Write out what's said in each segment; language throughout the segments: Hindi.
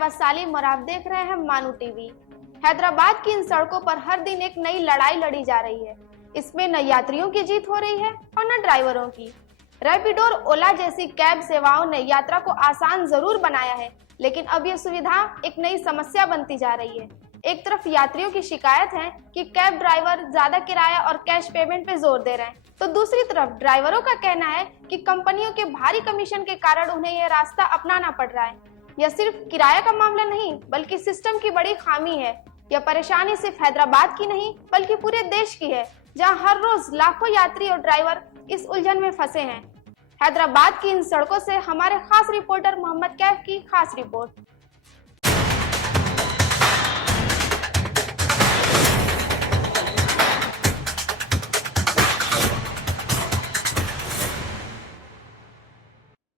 बस सालिम और आप देख रहे हैं मानू टीवी। हैदराबाद की इन सड़कों पर हर दिन एक नई लड़ाई लड़ी जा रही है। इसमें न यात्रियों की जीत हो रही है और न ड्राइवरों की। रैपिडो और ओला जैसी कैब सेवाओं ने यात्रा को आसान जरूर बनाया है, लेकिन अब ये सुविधा एक नई समस्या बनती जा रही है। एक तरफ यात्रियों की शिकायत है कि कैब ड्राइवर ज्यादा किराया और कैश पेमेंट पे जोर दे रहे हैं, तो दूसरी तरफ ड्राइवरों का कहना है कि कंपनियों के भारी कमीशन के कारण उन्हें यह रास्ता अपनाना पड़ रहा है। यह सिर्फ किराए का मामला नहीं, बल्कि सिस्टम की बड़ी खामी है। यह परेशानी सिर्फ हैदराबाद की नहीं, बल्कि पूरे देश की है, जहां हर रोज लाखों यात्री और ड्राइवर इस उलझन में फंसे हैं। हैदराबाद की इन सड़कों से हमारे खास रिपोर्टर मोहम्मद कैफ की खास रिपोर्ट।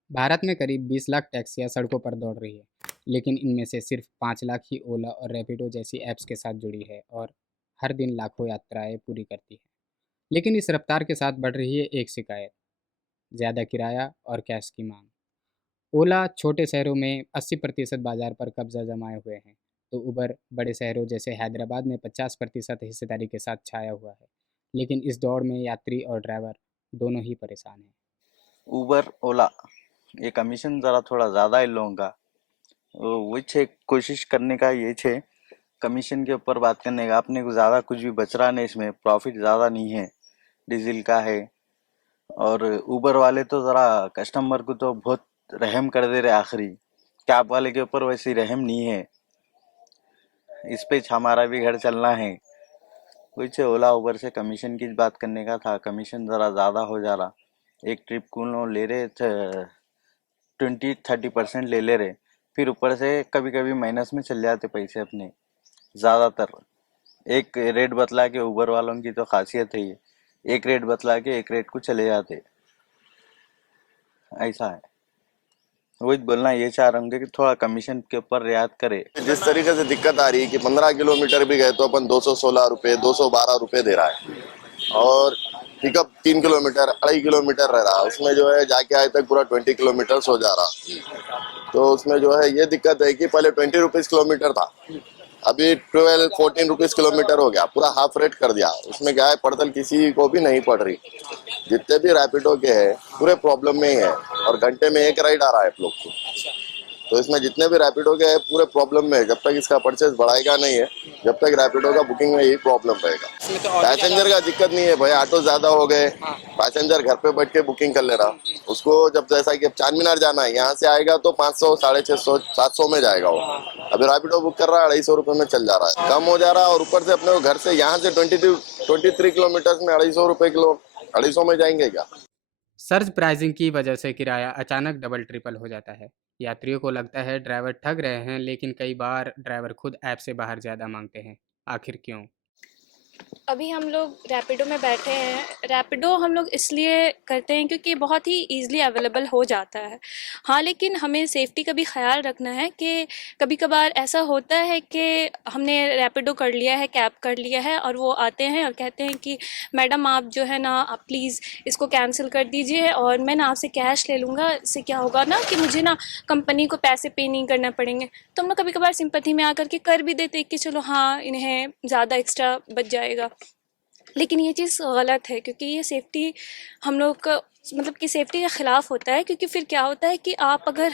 भारत में करीब 20 लाख टैक्सियां सड़कों पर दौड़ रही है, लेकिन इनमें से सिर्फ 5 लाख ही ओला और रैपिडो जैसी ऐप्स के साथ जुड़ी है और हर दिन लाखों यात्राएं पूरी करती है। लेकिन इस रफ्तार के साथ बढ़ रही है एक शिकायत: ज़्यादा किराया और कैश की मांग। ओला छोटे शहरों में 80% बाजार पर कब्जा जमाए हुए हैं, तो उबर बड़े शहरों जैसे हैदराबाद में 50% हिस्सेदारी के साथ छाया हुआ है। लेकिन इस दौड़ में यात्री और ड्राइवर दोनों ही परेशान हैं। उबर ओला ये कमीशन ज़रा थोड़ा ज़्यादा इन लोगों का, वो छे कोशिश करने का, ये छे कमीशन के ऊपर बात करने का। अपने को ज़्यादा कुछ भी बच रहा नहीं, इसमें प्रॉफिट ज़्यादा नहीं है, डीजल का है। और उबर वाले तो ज़रा कस्टमर को तो बहुत रहम कर दे रहे आखिरी, कैब वाले के ऊपर वैसे रहम नहीं है। इस पे हमारा भी घर चलना है। कुछ ओला उबर से कमीशन की बात करने का था, कमीशन ज़रा ज़्यादा हो जा रहा। एक ट्रिप को लोग ले रहे थे 20-30% ले रहे, फिर ऊपर से कभी कभी माइनस में चल जाते पैसे अपने। ज़्यादातर एक रेट बतला के, उबर वालों की तो खासियत है ये, एक रेट बतला के एक रेट को चले जाते, ऐसा है। वही बोलना ये चाह रहे होंगे कि थोड़ा कमीशन के ऊपर रियायत करे। जिस तरीके से दिक्कत आ रही है कि 15 किलोमीटर भी गए तो अपन 216 रुपये 212 रुपये दे रहा है, और पिकअप 3 किलोमीटर 2.5 किलोमीटर रह रहा, उसमें जो है जाके आए तक पूरा 20 किलोमीटर हो जा रहा। तो उसमें जो है ये दिक्कत है कि पहले 20 रुपीज़ किलोमीटर था, अभी 12-14 रुपीज़ किलोमीटर हो गया, पूरा हाफ रेट कर दिया। उसमें क्या है, पड़तल किसी को भी नहीं पड़ रही। जितने भी रैपिडो के हैं पूरे प्रॉब्लम में ही है, और घंटे में एक राइड आ रहा है आप लोग को। तो इसमें जितने भी रैपिडो के हैं पूरे प्रॉब्लम में है। जब तक इसका परचेज बढ़ाएगा नहीं है, जब तक रैपिडो का बुकिंग में यही प्रॉब्लम रहेगा। पैसेंजर का दिक्कत नहीं है भाई, ऑटो ज्यादा हो गए, पैसेंजर घर पे बैठ के बुकिंग कर ले रहा। उसको जब जैसा कि चार मीनार जाना है, यहाँ से आएगा तो 500, 650, 700 में जाएगा वो। अभी रैपिडो बुक कर रहा है 250 रुपये में चल जा रहा है, कम हो जा रहा है। और ऊपर से अपने को घर से यहाँ से 23 किलोमीटर में 250 रुपये किलो, 250 में जाएंगे क्या? सर्ज प्राइसिंग की वजह से किराया अचानक डबल ट्रिपल हो जाता है। यात्रियों को लगता है ड्राइवर ठग रहे हैं, लेकिन कई बार ड्राइवर खुद ऐप से बाहर ज़्यादा मांगते हैं। आखिर क्यों? अभी हम लोग रैपिडो में बैठे हैं। रैपिडो हम लोग इसलिए करते हैं क्योंकि बहुत ही ईज़िली अवेलेबल हो जाता है। हाँ, लेकिन हमें सेफ्टी का भी ख्याल रखना है कि कभी कभार ऐसा होता है कि हमने रैपिडो कर लिया है, कैब कर लिया है, और वो आते हैं और कहते हैं कि मैडम आप जो है ना, आप प्लीज़ इसको कैंसिल कर दीजिए और मैं ना आपसे कैश ले लूँगा। इससे क्या होगा ना कि मुझे ना कंपनी को पैसे पे नहीं करना पड़ेंगे। तो हम लोग कभी कभार सिंपैथी में आकर के कर भी देते कि चलो हाँ, इन्हें ज़्यादा एक्स्ट्रा बच जाएगा। लेकिन ये चीज़ गलत है, क्योंकि ये सेफ्टी हम लोग का मतलब कि सेफ्टी के ख़िलाफ़ होता है। क्योंकि फिर क्या होता है कि आप अगर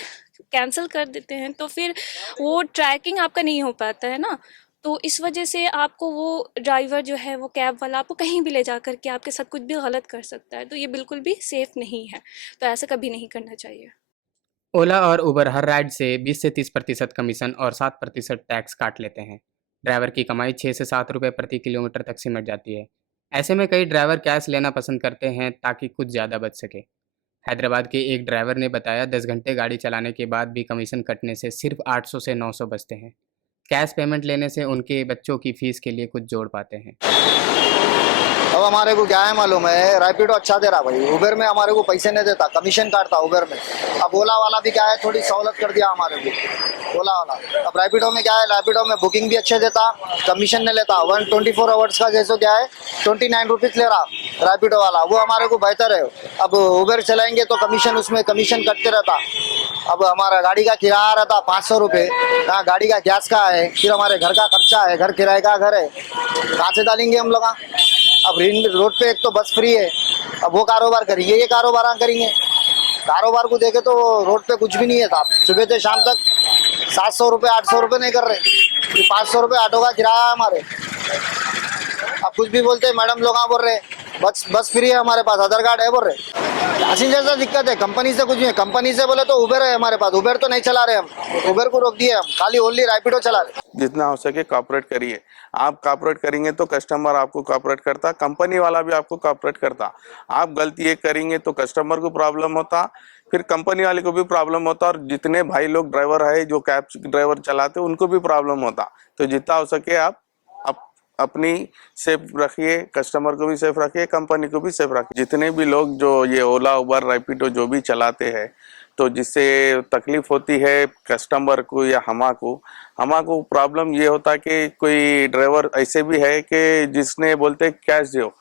कैंसिल कर देते हैं तो फिर वो ट्रैकिंग आपका नहीं हो पाता है ना। तो इस वजह से आपको वो ड्राइवर जो है, वो कैब वाला आपको कहीं भी ले जा कर के आपके साथ कुछ भी गलत कर सकता है। तो ये बिल्कुल भी सेफ़ नहीं है, तो ऐसा कभी नहीं करना चाहिए। ओला और उबर हर राइड से 20 से 30% कमीशन और 7% टैक्स काट लेते हैं। ड्राइवर की कमाई 6 से 7 रुपये प्रति किलोमीटर तक सिमट जाती है। ऐसे में कई ड्राइवर कैश लेना पसंद करते हैं ताकि कुछ ज़्यादा बच सके। हैदराबाद के एक ड्राइवर ने बताया, 10 घंटे गाड़ी चलाने के बाद भी कमीशन कटने से सिर्फ 800 से 900 बचते हैं। कैश पेमेंट लेने से उनके बच्चों की फीस के लिए कुछ जोड़ पाते हैं। अब हमारे को क्या है मालूम है, रैपिडो अच्छा दे रहा भाई, उबर में हमारे को पैसे नहीं देता, कमीशन काटता उबर में। अब ओला वाला भी क्या है, थोड़ी सहूलत कर दिया हमारे को ओला वाला। अब रैपिडो में क्या है, रैपिडो में बुकिंग भी अच्छे देता, कमीशन नहीं लेता। 124 आवर्स का जैसे क्या है 29 रुपीज़ ले रहा रैपिडो वाला, वो हमारे को बेहतर है। अब उबर चलाएंगे तो कमीशन, उसमें कमीशन कटते रहता। अब हमारा गाड़ी का किराया रहता 500 रुपये, कहाँ गाड़ी का गैस का है, फिर हमारे घर का खर्चा है, घर किराए का घर है, कहाँ से डालेंगे हम लोग? अब रोड पे एक तो बस फ्री है, अब वो कारोबार करेंगे, ये कारोबार करेंगे। कारोबार को देखे तो रोड पे कुछ भी नहीं है साहब, सुबह से शाम तक 700 रुपये 800 रुपये नहीं कर रहे, 500 रुपये ऑटो का किराया है हमारे। अब कुछ भी बोलते हैं, मैडम लोग बोल रहे बस फ्री है हमारे पास, आधार कार्ड है बोल रहे। पैसेंजर से दिक्कत है, कंपनी से कुछ नहीं है। कंपनी से बोले तो उबेर है हमारे पास, उबेर तो नहीं चला रहे हम, उबेर को रोक दिए हम, खाली ओनली रैपिडो चला रहे। जितना हो सके कॉपरेट करिए। आप कॉपरेट करेंगे तो कस्टमर आपको कॉपरेट करता, कंपनी वाला भी आपको कॉपरेट करता। आप गलती एक करेंगे तो कस्टमर को प्रॉब्लम होता, फिर कंपनी वाले को भी प्रॉब्लम होता, और जितने भाई लोग ड्राइवर है जो कैब ड्राइवर चलाते उनको भी प्रॉब्लम होता। तो जितना हो सके आप अपनी सेफ रखिए, कस्टमर को भी सेफ रखिए, कंपनी को भी सेफ रखिए। जितने भी लोग जो ये ओला उबर रैपिडो जो भी चलाते हैं, तो जिससे तकलीफ होती है कस्टमर को या हमाको प्रॉब्लम ये होता कि कोई ड्राइवर ऐसे भी है कि जिसने बोलते कैश दो,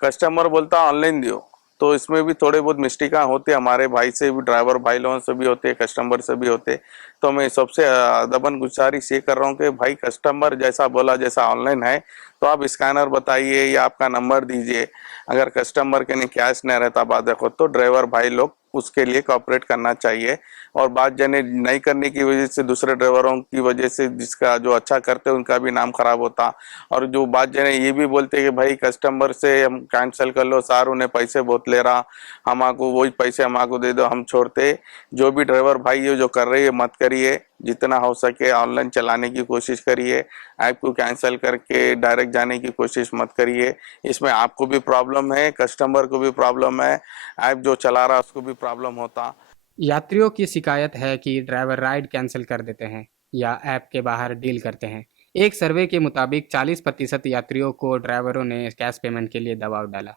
कस्टमर बोलता ऑनलाइन दो। तो इसमें भी थोड़े बहुत मिस्टेक होते, हमारे भाई से भी, ड्राइवर भाई लोगों से भी होते, कस्टमर से भी होते। तो मैं सबसे दबन गुजारिश ये कर रहा हूँ कि भाई कस्टमर जैसा बोला, जैसा ऑनलाइन है तो आप स्कैनर बताइए या आपका नंबर दीजिए। अगर कस्टमर के नहीं कैश नहीं रहता बात देखो तो ड्राइवर भाई लोग उसके लिए कॉपरेट करना चाहिए। और बात जने नहीं करने की वजह से दूसरे ड्राइवरों की वजह से जिसका जो अच्छा करते हैं उनका भी नाम खराब होता। और जो बात जने ये भी बोलते कि भाई कस्टमर से हम कैंसिल कर लो सर, उन्हें पैसे बहुत ले रहा, हमाको वही पैसे हमाको दे दो, हम छोड़ते। जो भी ड्राइवर भाई ये जो कर रही है मत करिए, जितना हो सके ऑनलाइन चलाने की कोशिश करिए, ऐप को कैंसिल करके डायरेक्ट जाने की कोशिश मत करिए। इसमें आपको भी प्रॉब्लम है, कस्टमर को भी प्रॉब्लम है, ऐप जो चला रहा है उसको भी प्रॉब्लम होता। यात्रियों की शिकायत है कि ड्राइवर राइड कैंसिल कर देते हैं या ऐप के बाहर डील करते हैं। एक सर्वे के मुताबिक 40% यात्रियों को ड्राइवरों ने कैश पेमेंट के लिए दबाव डाला।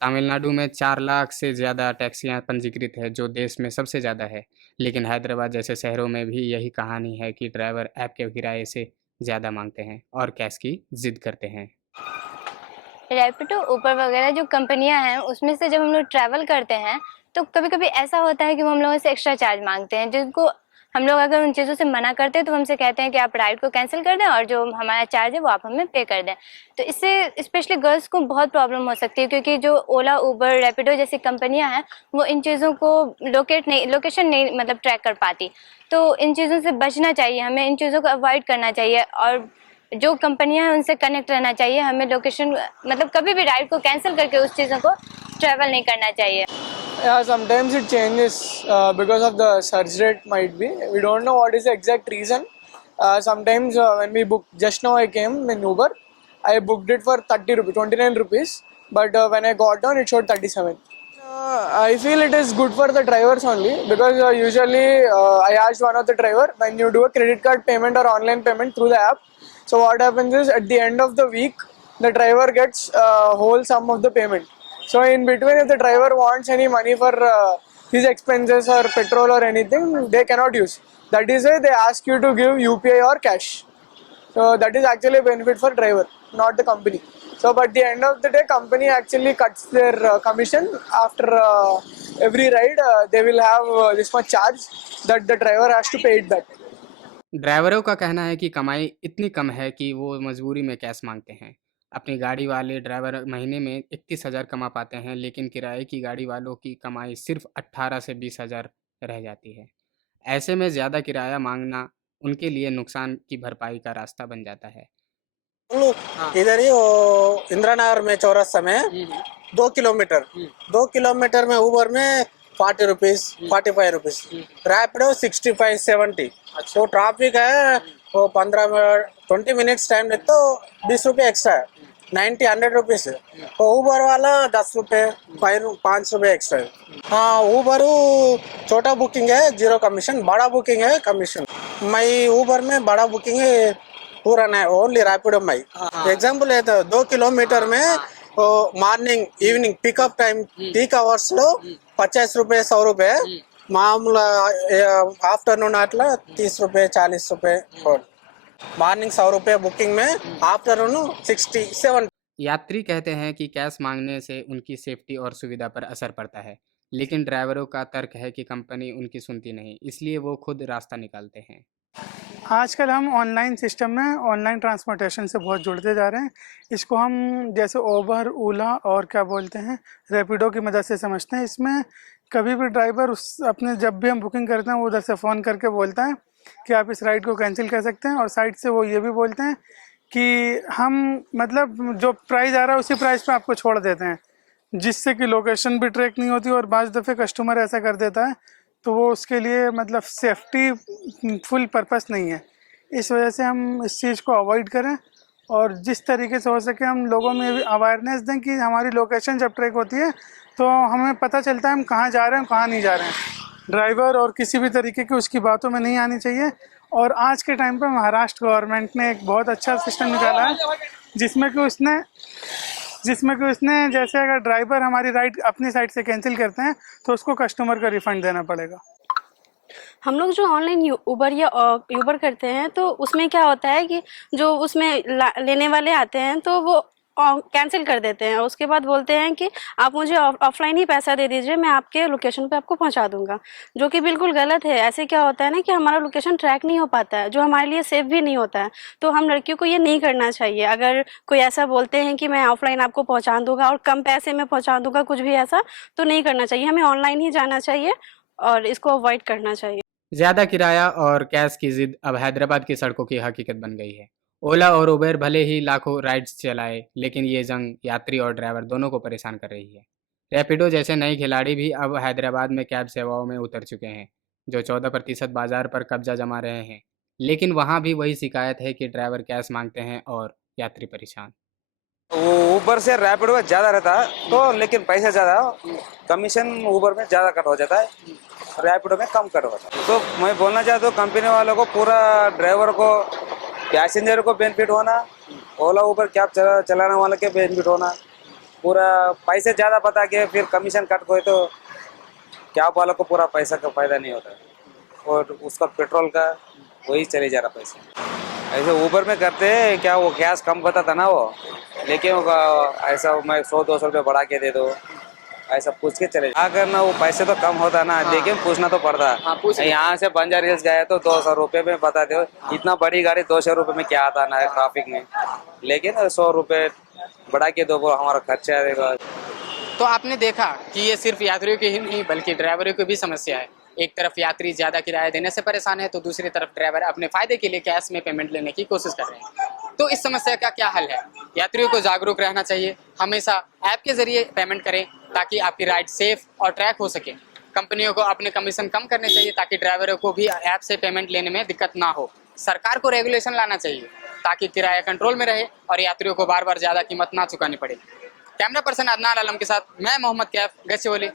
तमिलनाडु में 4 लाख से ज़्यादा टैक्सियां पंजीकृत है, जो देश में सबसे ज़्यादा है। लेकिन हैदराबाद जैसे शहरों में भी यही कहानी है कि ड्राइवर ऐप के किराए से ज़्यादा मांगते हैं और कैश की जिद करते हैं। रैपिडो, उबर वगैरह जो कंपनियां हैं उसमें से जब हम लोग ट्रैवल करते हैं तो कभी कभी ऐसा होता है कि वो हम लोगों से एक्स्ट्रा चार्ज मांगते हैं, जिनको हम लोग अगर उन चीज़ों से मना करते हैं तो हमसे कहते हैं कि आप राइड को कैंसिल कर दें और जो हमारा चार्ज है वो आप हमें पे कर दें। तो इससे स्पेशली गर्ल्स को बहुत प्रॉब्लम हो सकती है, क्योंकि जो ओला, उबर, रैपिडो जैसी कंपनियां हैं वो इन चीज़ों को लोकेशन नहीं मतलब ट्रैक कर पाती। तो इन चीज़ों से बचना चाहिए, हमें इन चीज़ों को अवॉइड करना चाहिए और जो कंपनियां हैं उनसे कनेक्ट रहना चाहिए। हमें लोकेशन मतलब कभी भी राइड को कैंसिल करके उस चीज़ों को ट्रैवल नहीं करना चाहिए। Yeah, sometimes it changes because of the surge rate might be. We don't know what is the exact reason. Sometimes when we book, just now I came in Uber, I booked it for 30 rupees, 29 rupees, but when I got down it showed 37. I feel it is good for the drivers only because usually I asked one of the driver, when you do a credit card payment or online payment through the app, so what happens is at the end of the week the driver gets whole sum of the payment. So in between, if the driver wants any money for his expenses or petrol or anything, they cannot use. That is why they ask you to give UPI or cash. So that is actually a benefit for driver, not the company. So but the end of the day, company actually cuts their commission after every ride. They will have this much charge that the driver has to pay it back. ड्राइवरों का कहना है कि कमाई इतनी कम है कि वो मजबूरी में कैश मांगते हैं। अपनी गाड़ी वाले ड्राइवर महीने में 31,000 कमा पाते हैं, लेकिन किराए की गाड़ी वालों की कमाई सिर्फ 18 से 20,000 रह जाती है। ऐसे में ज़्यादा किराया मांगना उनके लिए नुकसान की भरपाई का रास्ता बन जाता है। इधर ही वो इंदिरा नगर में चौरास्ता में 2 किलोमीटर में उबर में 40 रुपीज, 45 रुपीज, रैपिडो 65, 70। तो ट्रैफिक है वो 20 मिनट्स टाइम लगता तो 20 रुपये एक्स्ट्रा है, 90-100 रुपीज है। तो उबर वाला 10 रुपये, 5 रुपये एक्स्ट्रा है। हाँ, उबर छोटा बुकिंग है 0 कमीशन, बड़ा बुकिंग है कमीशन। मैं उबर में बड़ा बुकिंग है पूरा नहीं, ओनली रैपिडो में। एग्जाम्पल है तो 2 किलोमीटर में morning evening pickup time peak hours లో 50 रुपये 100 रुपये, మామూలు आफ्टरनून అట్లా 30 रुपये 40 रुपये। మార్నింగ్ 100 रुपये बुकिंग में, आफ्टरनून 60-70। यात्री कहते हैं कि कैश मांगने से उनकी सेफ्टी और सुविधा पर असर पड़ता है। लेकिन ड्राइवरों का तर्क है कि कंपनी उनकी सुनती नहीं, इसलिए वो खुद रास्ता निकालते हैं। आजकल हम ऑनलाइन सिस्टम में ऑनलाइन ट्रांसपोर्टेशन से बहुत जुड़ते जा रहे हैं। इसको हम जैसे ओबर, ओला और क्या बोलते हैं रैपिडो की मदद से समझते हैं। इसमें कभी भी ड्राइवर उस अपने जब भी हम बुकिंग करते हैं वो उधर से फ़ोन करके बोलता है कि आप इस राइड को कैंसिल कर सकते हैं, और साइड से वो ये भी बोलते हैं कि हम मतलब जो प्राइस आ रहा है उसी प्राइस पे आपको छोड़ देते हैं, जिससे कि लोकेशन भी ट्रैक नहीं होती। और बाज़ दफ़े कस्टमर ऐसा कर देता है तो वो उसके लिए मतलब सेफ्टी फुल पर्पस नहीं है। इस वजह से हम इस चीज़ को अवॉइड करें और जिस तरीके से हो सके हम लोगों में भी अवेयरनेस दें कि हमारी लोकेशन जब ट्रैक होती है तो हमें पता चलता है हम कहाँ जा रहे हैं, कहाँ नहीं जा रहे हैं। ड्राइवर और किसी भी तरीके की उसकी बातों में नहीं आनी चाहिए। और आज के टाइम पे महाराष्ट्र गवर्नमेंट ने एक बहुत अच्छा सिस्टम निकाला है जिसमें कि उसने जैसे अगर ड्राइवर हमारी राइड अपनी साइड से कैंसिल करते हैं तो उसको कस्टमर का रिफ़ंड देना पड़ेगा। हम लोग जो ऑनलाइन उबर या यूबर करते हैं तो उसमें क्या होता है कि जो उसमें लेने वाले आते हैं तो वो कैंसिल कर देते हैं। उसके बाद बोलते हैं कि आप मुझे ऑफलाइन ही पैसा दे दीजिए, मैं आपके लोकेशन पे आपको पहुंचा दूंगा, जो कि बिल्कुल गलत है। ऐसे क्या होता है ना कि हमारा लोकेशन ट्रैक नहीं हो पाता है, जो हमारे लिए सेफ भी नहीं होता है। तो हम लड़कियों को ये नहीं करना चाहिए। अगर कोई ऐसा बोलते हैं कि मैं ऑफलाइन आपको पहुँचा दूँगा और कम पैसे में पहुँचा दूँगा, कुछ भी ऐसा तो नहीं करना चाहिए। हमें ऑनलाइन ही जाना चाहिए और इसको अवॉइड करना चाहिए। ज़्यादा किराया और कैश की जिद अब हैदराबाद की सड़कों की हकीकत बन गई है। ओला और उबेर भले ही लाखों राइड्स चलाए, लेकिन ये जंग यात्री और ड्राइवर दोनों को परेशान कर रही है। रैपिडो जैसे नए खिलाड़ी भी अब हैदराबाद में कैब सेवाओं में उतर चुके हैं, जो 14% बाजार पर कब्जा जमा रहे हैं। लेकिन वहाँ भी वही शिकायत है कि ड्राइवर कैश मांगते हैं और यात्री परेशान। ऊबर से रैपिडो में ज़्यादा रहता है तो, लेकिन पैसा ज़्यादा, कमीशन ऊबर में ज़्यादा कट हो जाता है, रैपिडो में कम कट होता है। तो मैं बोलना चाहता हूँ कंपनी वालों को, पूरा ड्राइवर को, पैसेंजर को बेनिफिट होना, ओला ऊबर कैब चलाने वाले के बेनिफिट होना। पूरा पैसे ज़्यादा बता के फिर कमीशन कट हो तो कैब वालों को पूरा पैसा का फायदा नहीं होता और उसका पेट्रोल का वही चले जा रहा पैसा। ऐसे ऊबर में करते हैं क्या, वो गैस कम बताता ना वो, लेकिन ऐसा मैं 100-200 रुपये बढ़ा के दे दो, ऐसा पूछ के चले अगर ना वो पैसे तो कम होता ना। लेकिन पूछना तो पड़ता। यहाँ से बंजारा हिल्स गए तो 200 रुपये में बता दो, इतना बड़ी गाड़ी 200 रुपये में क्या आता ना है ट्रैफिक में, लेकिन 100 रुपये बढ़ा के दो, वो हमारा खर्चा आएगा। तो आपने देखा कि ये सिर्फ यात्रियों की ही नहीं बल्कि ड्राइवरों की भी समस्या है। एक तरफ यात्री ज़्यादा किराया देने से परेशान है तो दूसरी तरफ ड्राइवर अपने फ़ायदे के लिए कैश में पेमेंट लेने की कोशिश कर रहे हैं। तो इस समस्या का क्या हल है? यात्रियों को जागरूक रहना चाहिए, हमेशा ऐप के ज़रिए पेमेंट करें ताकि आपकी राइड सेफ और ट्रैक हो सके। कंपनियों को अपने कमीशन कम करने चाहिए ताकि ड्राइवरों को भी ऐप से पेमेंट लेने में दिक्कत ना हो। सरकार को रेगुलेशन लाना चाहिए ताकि किराया कंट्रोल में रहे और यात्रियों को बार बार ज़्यादा कीमत ना चुकानी पड़े। कैमरा पर्सन अदनान आलम के साथ मैं मोहम्मद कैफ, गचोली।